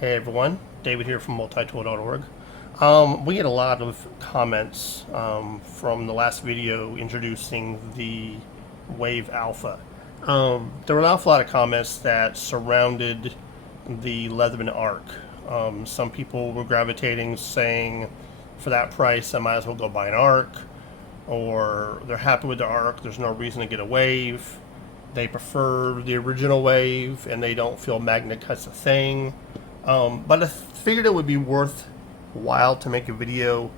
Hey everyone, David here from multitool.org. We get a lot of comments from the last video introducing the Wave Alpha. There were an awful lot of comments that surrounded the Leatherman Arc. Some people were gravitating saying, for that price I might as well go buy an Arc, or they're happy with the Arc, there's no reason to get a Wave. They prefer the original Wave and they don't feel Magnet Cut's a thing. But I figured it would be worthwhile to make a video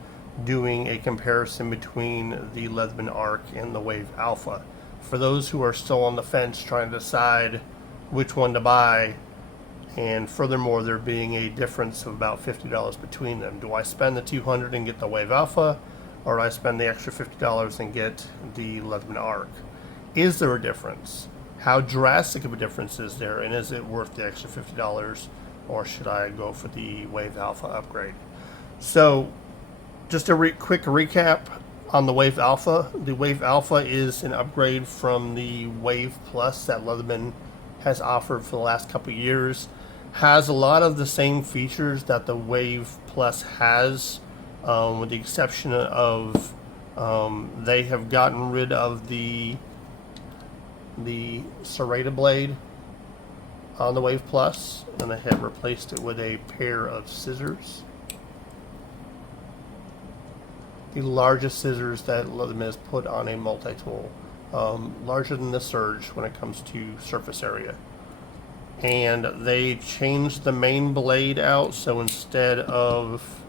doing a comparison between the Leatherman Arc and the Wave Alpha. For those who are still on the fence trying to decide which one to buy, and furthermore there being a difference of about $50 between them. Do I spend the $200 and get the Wave Alpha, or do I spend the extra $50 and get the Leatherman Arc? Is there a difference? How drastic of a difference is there, and is it worth the extra $50? Or should I go for the Wave Alpha upgrade? So, just a quick recap on the Wave Alpha. The Wave Alpha is an upgrade from the Wave Plus that Leatherman has offered for the last couple of years. Has a lot of the same features that the Wave Plus has, with the exception of they have gotten rid of the serrated blade on the Wave Plus, and I have replaced it with a pair of scissors. The largest scissors that Leatherman has put on a multi-tool. Larger than the Surge when it comes to surface area. And they changed the main blade out, so instead of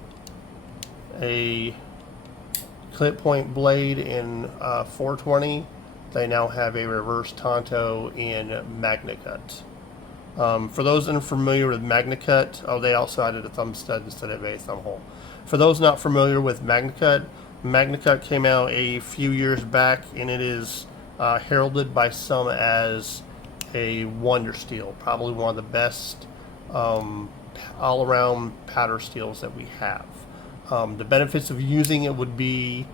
a clip point blade in 420, they now have a reverse Tonto in Magnet Cut. For those unfamiliar with Magnet Cut, they also added a thumb stud instead of a thumb hole. For those not familiar with Magnet Cut came out a few years back, and it is heralded by some as a wonder steel, probably one of the best all-around powder steels that we have. The benefits of using it would be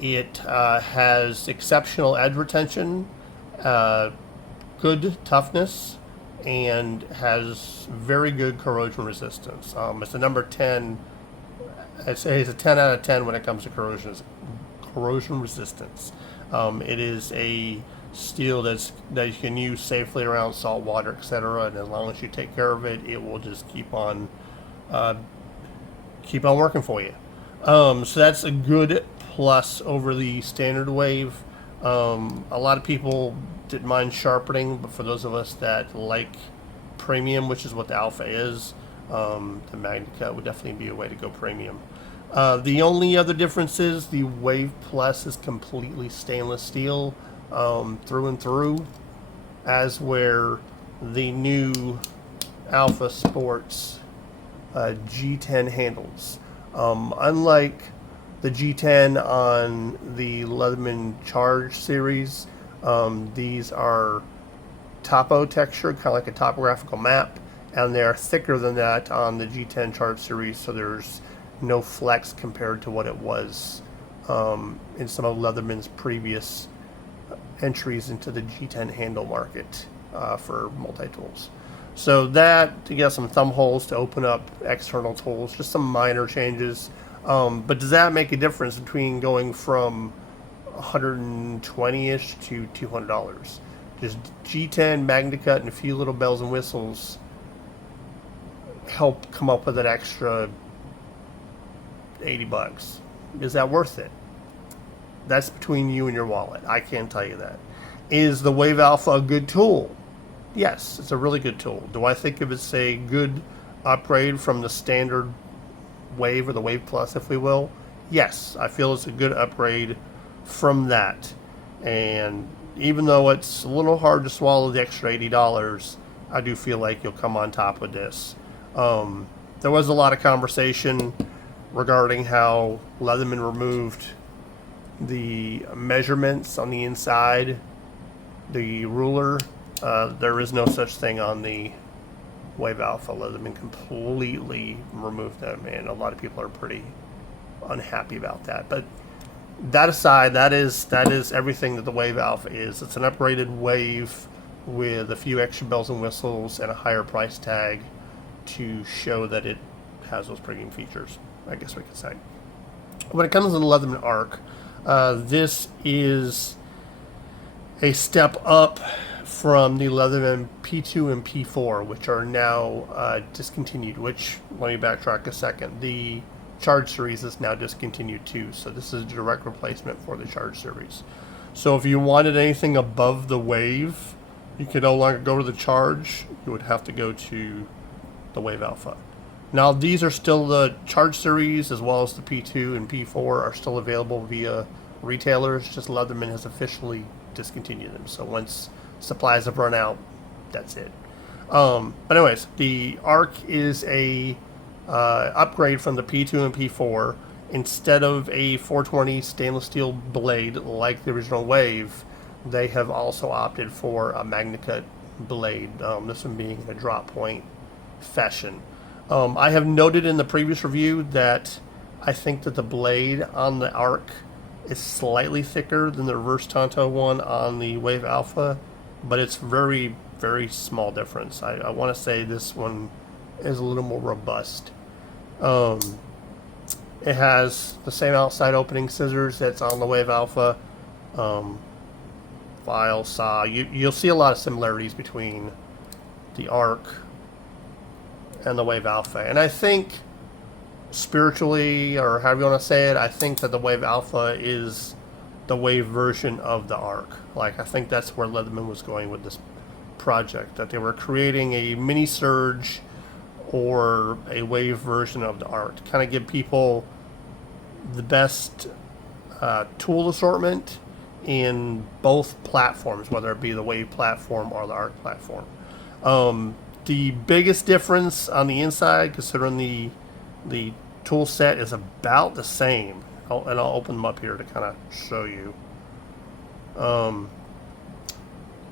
it has exceptional edge retention, good toughness, and has very good corrosion resistance. It's a number 10. I'd say it's a 10 out of 10 when it comes to corrosion resistance. It is a steel that you can use safely around salt water, etc. And as long as you take care of it, it will just keep on working for you. So that's a good plus over the standard Wave. A lot of people didn't mind sharpening, but for those of us that like premium, which is what the Alpha is, the Magnet Cut would definitely be a way to go premium. The only other difference is the Wave Plus is completely stainless steel through and through, as where the new Alpha sports G10 handles. Unlike the G10 on the Leatherman Charge series, these are topo textured, kind of like a topographical map, and they're thicker than that on the G10 Charge series, so there's no flex compared to what it was in some of Leatherman's previous entries into the G10 handle market for multi-tools. So that, to get some thumb holes to open up external tools, just some minor changes. But does that make a difference between going from $120-ish to $200? Just G10, Magnet Cut, and a few little bells and whistles help come up with an extra $80. Is that worth it? That's between you and your wallet. I can't tell you that. Is the Wave Alpha a good tool? Yes, it's a really good tool. Do I think if it's a good upgrade from the standard Wave, or the Wave Plus, if we will? Yes, I feel it's a good upgrade from that. And even though it's a little hard to swallow the extra $80, I do feel like you'll come on top with this. There was a lot of conversation regarding how Leatherman removed the measurements on the inside, the ruler. There is no such thing on the Wave Alpha. Leatherman completely removed them, and a lot of people are pretty unhappy about that. But that aside, that is everything that the Wave Alpha is. It's an upgraded Wave with a few extra bells and whistles and a higher price tag to show that it has those premium features, I guess we could say. When it comes to the Leatherman Arc, this is a step up from the Leatherman P2 and P4, which are now discontinued, which, let me backtrack a second, the Charge series is now discontinued too, so this is a direct replacement for the Charge series. So if you wanted anything above the Wave, you could no longer go to the Charge, you would have to go to the Wave Alpha. Now these are still the Charge series, as well as the P2 and P4 are still available via retailers, just Leatherman has officially discontinued them. So once supplies have run out, that's it. But anyways, the Arc is a upgrade from the P2 and P4. Instead of a 420 stainless steel blade like the original Wave, they have also opted for a MagnaCut blade, this one being a drop point fashion. I have noted in the previous review that I think that the blade on the Arc is slightly thicker than the reverse Tonto one on the Wave Alpha, but it's very, very small difference. I want to say this one is a little more robust. It has the same outside opening scissors that's on the Wave Alpha. File, saw. You'll see a lot of similarities between the Arc and the Wave Alpha. And I think spiritually, or however you want to say it, I think that the Wave Alpha is the Wave version of the Arc. Like, I think that's where Leatherman was going with this project, that they were creating a mini Surge or a Wave version of the Arc to kind of give people the best tool assortment in both platforms, whether it be the Wave platform or the Arc platform. The biggest difference on the inside, considering the tool set is about the same, and I'll open them up here to kind of show you.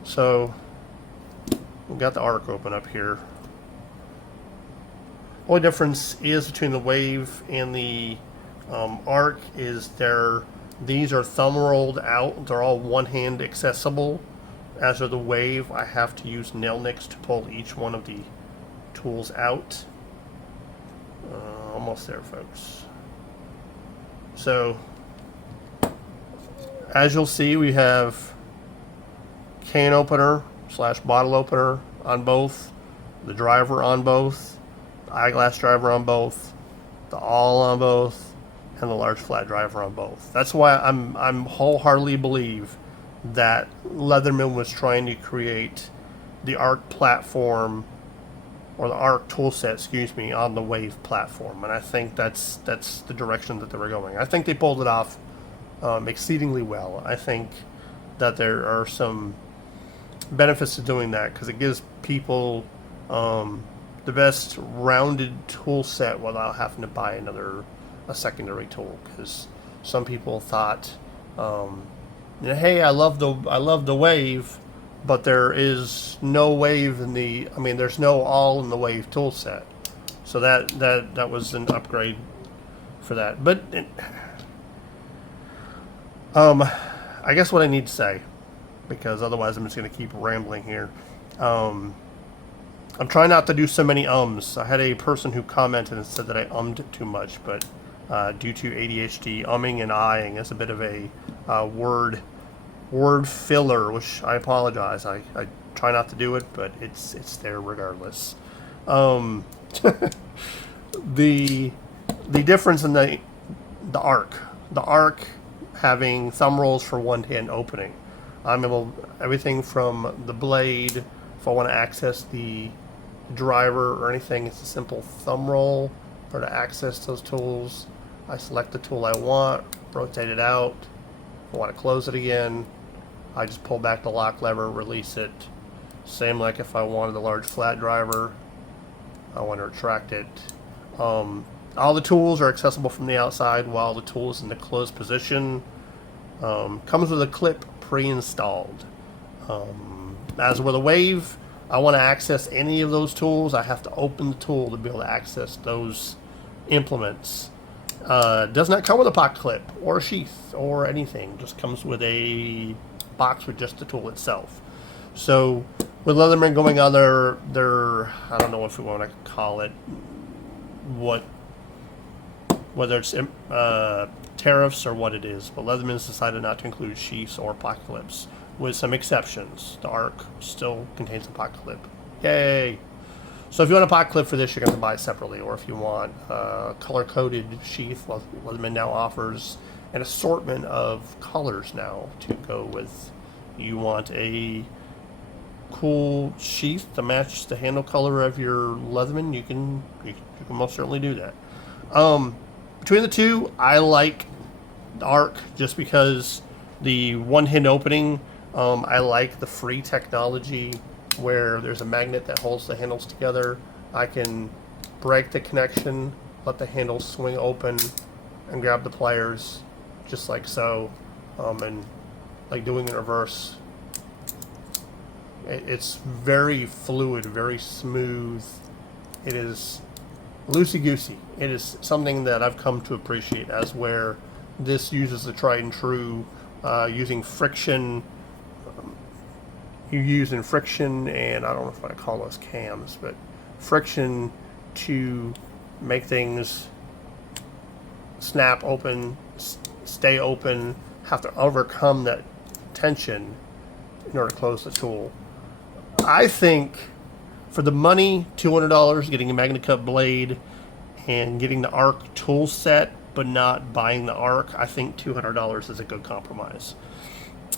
So we've got the Arc open up here. Only difference is between the Wave and the Arc is these are thumb rolled out. They're all one-hand accessible. As are the Wave, I have to use nail nicks to pull each one of the tools out. Almost there, folks. So, as you'll see, we have can opener / bottle opener on both, the driver on both, the eyeglass driver on both, the awl on both, and the large flat driver on both. That's why I'm wholeheartedly believe that Leatherman was trying to create the Arc platform, or the Arc toolset, excuse me, on the Wave platform, and I think that's the direction that they were going. I think they pulled it off exceedingly well. I think that there are some benefits to doing that because it gives people the best rounded tool set without having to buy a secondary tool. Because some people thought, hey, I love the Wave, but there is no Wave in the. I mean, there's no all in the Wave tool set. So that was an upgrade for that. But I guess what I need to say, because otherwise I'm just going to keep rambling here. I'm trying not to do so many ums. I had a person who commented and said that I ummed too much, but due to ADHD, umming and ahhing is a bit of a word filler, which I apologize. I try not to do it, but it's there regardless. The difference in the Arc having thumb rolls for one-hand opening. I'm able, everything from the blade, if I want to access the driver or anything, it's a simple thumb roll. Or to access those tools, I select the tool I want, rotate it out. If I want to close it again, I just pull back the lock lever, release it. Same like if I wanted the large flat driver, I want to retract it. All the tools are accessible from the outside while the tool is in the closed position. Comes with a clip pre-installed. As with a Wave, I want to access any of those tools, I have to open the tool to be able to access those implements. Does not come with a pocket clip or a sheath or anything. Just comes with a box with just the tool itself. So with Leatherman going on their I don't know if we want to call it what, whether it's tariffs or what it is, but Leatherman's decided not to include sheaths or pocket clips, with some exceptions. The Arc still contains a pocket clip. Yay! So if you want a pocket clip for this, you're going to buy it separately, or if you want color-coded sheath, Leatherman now offers an assortment of colors now to go with. You want a cool sheath to match the handle color of your Leatherman, you can most certainly do that. Between the two, I like the Arc just because the one-hit opening. I like the free technology where there's a magnet that holds the handles together. I can break the connection, let the handles swing open, and grab the pliers just like so, and like doing in reverse. It's very fluid, very smooth. It is loosey-goosey. It is something that I've come to appreciate, as where this uses the tried and true, using friction. You're using friction, and I don't know if I call those cams, but friction to make things snap open, stay open, have to overcome that tension in order to close the tool. I think for the money, $200, getting a Magna Cut blade and getting the Arc tool set, but not buying the Arc, I think $200 is a good compromise.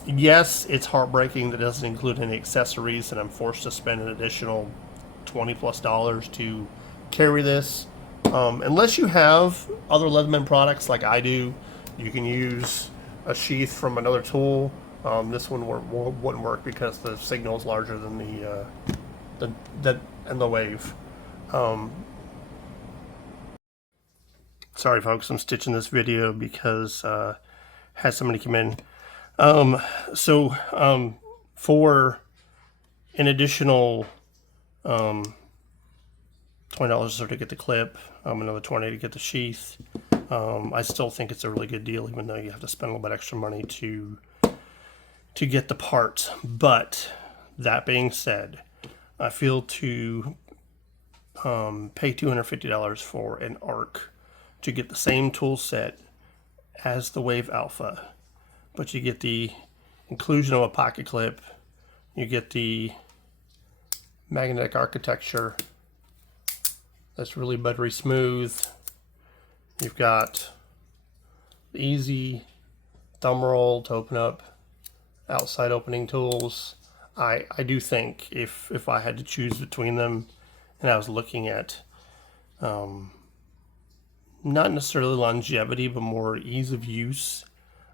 Yes, it's heartbreaking that it doesn't include any accessories, and I'm forced to spend an additional $20+ to carry this. Unless you have other Leatherman products like I do, you can use a sheath from another tool. This one wouldn't work because the signal is larger than the wave. Sorry, folks, I'm stitching this video because had somebody come in. For an additional $20 to get the clip, another $20 to get the sheath, I still think it's a really good deal, even though you have to spend a little bit extra money to get the parts. But that being said, I feel to pay $250 for an Arc to get the same tool set as the Wave Alpha, but you get the inclusion of a pocket clip, you get the magnetic architecture that's really buttery smooth, you've got the easy thumb roll to open up outside opening tools. I do think if I had to choose between them and I was looking at not necessarily longevity, but more ease of use,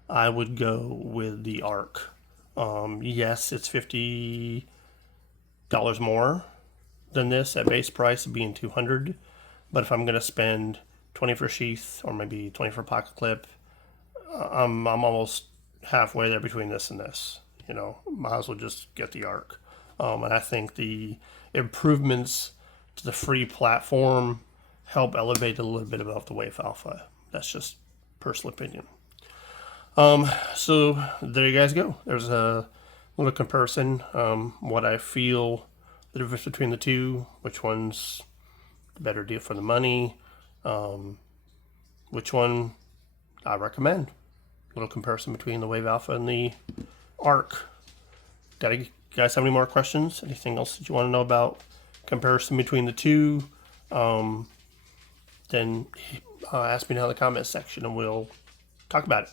I would go with the Arc. Yes, it's $50 more than this at base price, being $200. But if I'm going to spend $20 for sheath, or maybe $20 for pocket clip, I'm almost halfway there between this and this. You know, might as well just get the Arc. And I think the improvements to the free platform help elevate it a little bit above the Wave Alpha. That's just personal opinion. So there you guys go. There's a little comparison. What I feel the difference between the two, which one's the better deal for the money, which one I recommend. A little comparison between the Wave Alpha and the Arc. You guys have any more questions? Anything else that you want to know about comparison between the two? Then ask me down in the comments section and we'll talk about it.